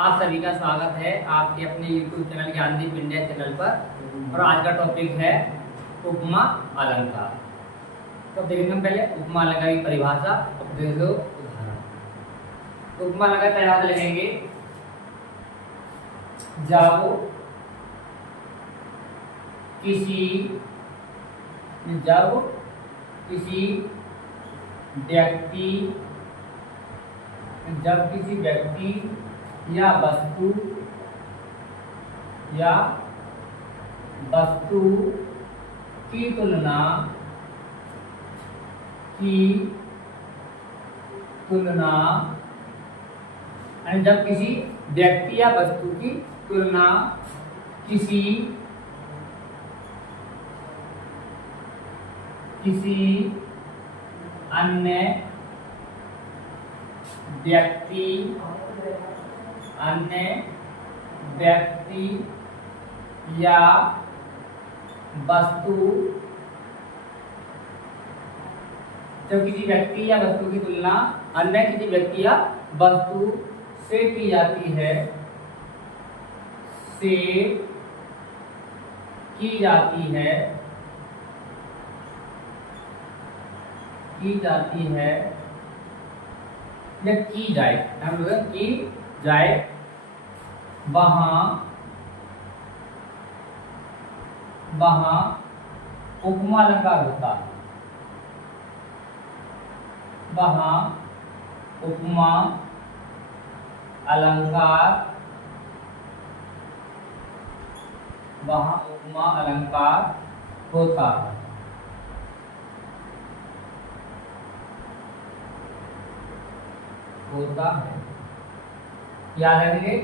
आप सभी का स्वागत है आपके अपने YouTube channel Gyandeep India channel पर। और आज का टॉपिक है उपमा अलंकार। तो देखेंगे हम पहले उपमा अलंकार की परिभाषा और फिर दो उदाहरण। तो उपमा अलंकार परिभाषा लिखेंगे, जब किसी व्यक्ति या वस्तु की तुलना यानी जब किसी व्यक्ति या वस्तु की तुलना किसी अन्य व्यक्ति या वस्तु जब किसी व्यक्ति या वस्तु की तुलना अन्य किसी व्यक्ति या वस्तु से की जाती है या की जाए, हम लोग की जाए, वहाँ उपमा अलंकार होता है। वहाँ उपमा अलंकार होता है। याद रखेंगे,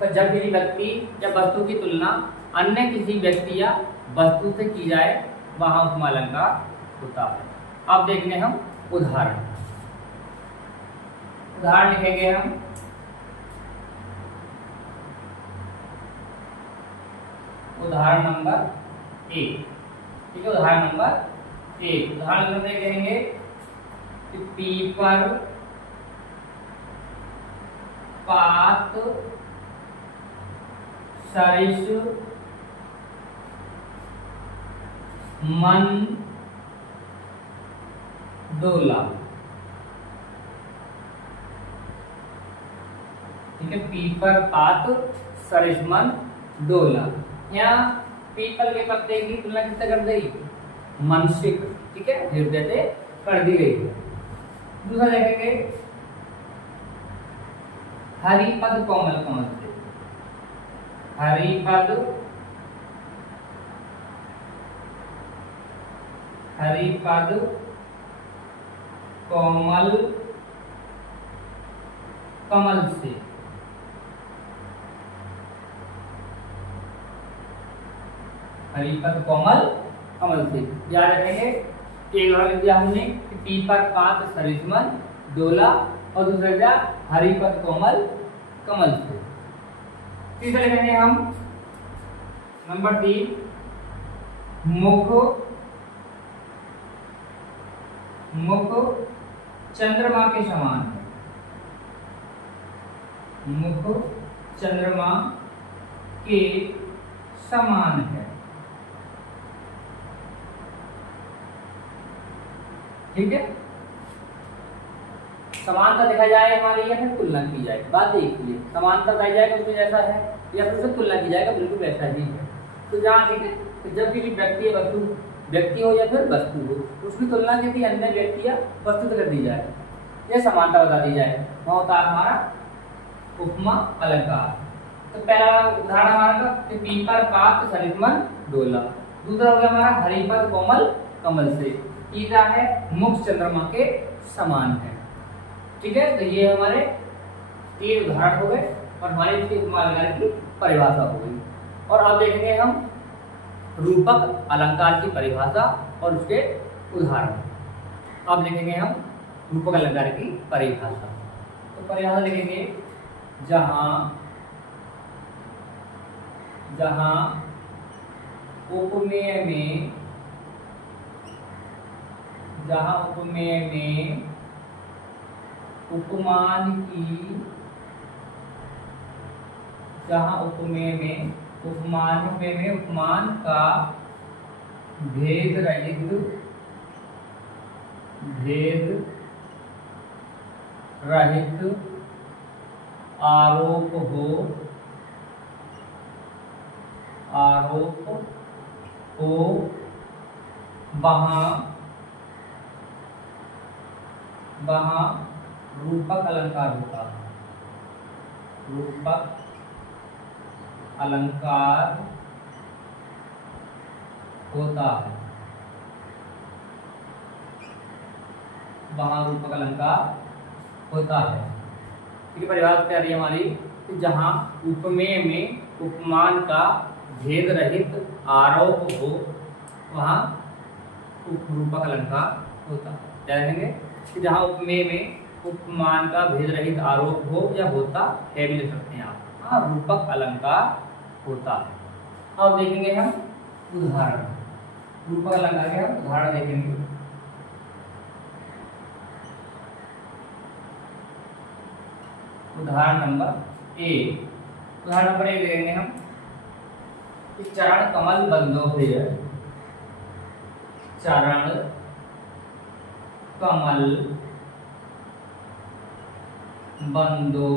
पर जब किसी व्यक्ति या वस्तु की तुलना अन्य किसी व्यक्ति या वस्तु से की जाए वहां उपमा अलंकार होता है। अब देखेंगे हम उदाहरण लिखेंगे हम। उदाहरण नंबर 1, ठीक है। उदाहरण नंबर 1 कहेंगे कि पीपर पात सरिस मन डोला, ठीक है। पीपर पात सरिस मन डोला, यहाँ पीपल के पत्ते की तुलना किससे कर दी? मन से, ठीक है, हृदय से कर दी गई। दूसरा देखेंगे हरिपद कोमल कमल से, हरिपद कोमल कमल से, हरिपद कोमल कमल से। याद रखेंगे कि एक बार दिया हमने कि पीपर पात सरिस मन डोला और दूसरा दिया हरिपद कोमल कमल से। तीसरा लिखेंगे हम नंबर 3, मुख चंद्रमा के समान है। मुख चंद्रमा के समान है, ठीक है। समानता दिखा जाए हमारी या फिर तुलना की जाए, बात देखिए। समानता बताई जाएगा उसमें जैसा है या फिर उससे तुलना की जाएगा बिल्कुल वैसा ही है। तो जहाँ ठीक है, तो जब किसी व्यक्ति हो या फिर वस्तु हो उसकी तुलना किसी अन्य व्यक्ति या वस्तु से कर दी जाए या समानता बता दी जाए, वहाँ होता है हमारा उपमा अलंकार। तो पहला उदाहरण हमारा कि पीपर पात सरिस मन डोला। दूसरा हो गया हमारा हरिपद कोमल कमल से। तीसरा है मुख चंद्रमा के समान है, ठीक है। तो ये हमारे 3 उदाहरण हो गए और हमारे इसके उपमा अलंकार की परिभाषा हो गई। और अब देखेंगे हम रूपक अलंकार की परिभाषा और उसके उदाहरण। अब लिखेंगे हम रूपक अलंकार की परिभाषा। तो परिभाषा लिखेंगे, जहाँ उपमेय में उपमान की जहाँ उपमेय में उपमान का भेद रहित आरोप हो वहाँ रूपक अलंकार होता है। रूपक अलंकार होता है, वहाँ रूपक अलंकार होता है। ठीक है, परिभाषा क्या रही है हमारी कि जहाँ उपमेय में उपमान का भेद रहित आरोप हो वहाँ रूपक अलंकार होता है। क्या रहेंगे कि जहाँ उपमेय में उपमान का भेद रहित आरोप हो या होता है भी लिख सकते हैं आप, हाँ रूपक अलंकार होता है। अब देखेंगे हम उदाहरण, रूपक अलंकार के हम उदाहरण देखेंगे। उदाहरण नंबर एक, देखेंगे हम कि चरण कमल बंदो है। चरण कमल बंदो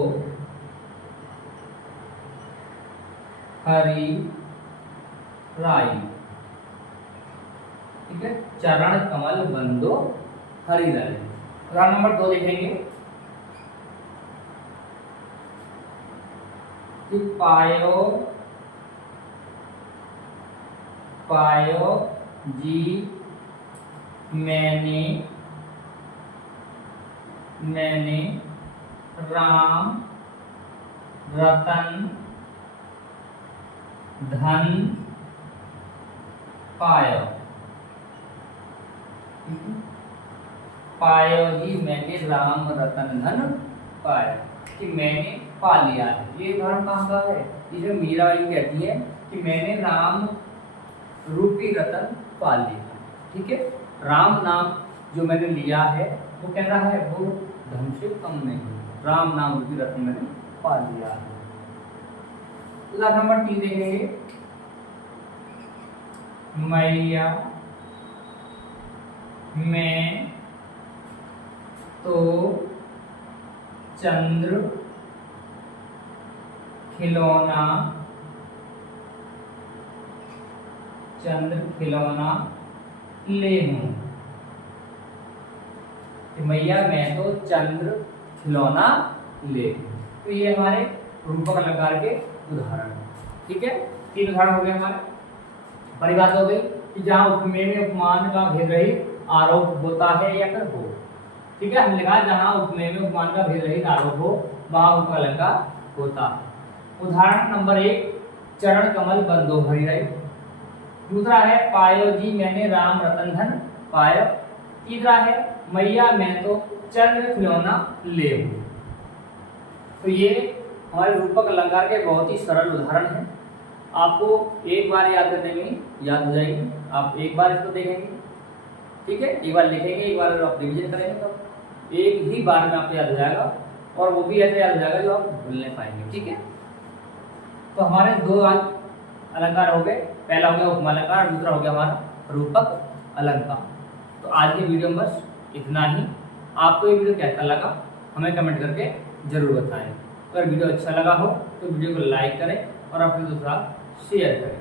हरि राई। ठीक है, चरण कमल बंदो हरि राई। उदाहरण नंबर 2 देखेंगे कि पायो जी मैंने राम रतन धन पायो। पायो जी मैंने राम रतन धन पाया, कि मैंने पा लिया है। ये उदाहरण कहाँ का है? इसमें मीराबाई कहती है कि मैंने राम रूपी रतन पा लिया। ठीक है, राम नाम जो मैंने लिया है वो कहना है वो धन से कम नहीं, राम नाम रूपी रत्न मैंने पा लिया है। उदाहरण नंबर 3 देखेंगे, मैया मैं तो चंद्र खिलौना ले हूं। मैया मैं तो चंद्र खिलौना ले। तो ये हमारे रूपक अलंकार के उदाहरण। ठीक है, 3 उदाहरण हो गए हमारे। परिभाषा हो गई कि जहाँ उपमेय में उपमान का भेद रहित आरोप होता है या फिर हो। ठीक है, हम लिखा जहाँ उपमेय में उपमान का भेद रहित आरोप हो वहाँ रूपक अलंकार होता है। उदाहरण नंबर 1, चरण कमल बंदो हरि राई। दूसरा है पायो जी मैंने राम रतन धन पायो। तीसरा है मैया मैं तो चंद्र खिलौना ले हूं। तो ये हमारे रूपक अलंकार के बहुत ही सरल उदाहरण हैं। आपको एक बार याद करने में याद हो जाएगी। आप एक बार इसको देखेंगे, ठीक है, एक बार लिखेंगे, एक बार आप रिविजन करेंगे तो एक ही बार में आपको याद हो जाएगा, और वो भी ऐसे याद हो जाएगा जो आप भूल नहीं पाएंगे। ठीक है, तो हमारे 2 अलंकार हो गए। पहला हो गया उपमा अलंकार, दूसरा हो गया हमारा रूपक अलंकार। तो आज की वीडियो में बस इतना ही। आपको ये वीडियो कैसा लगा हमें कमेंट करके जरूर बताएं। अगर वीडियो अच्छा लगा हो तो वीडियो को लाइक करें और अपने दोस्तों के साथ शेयर करें।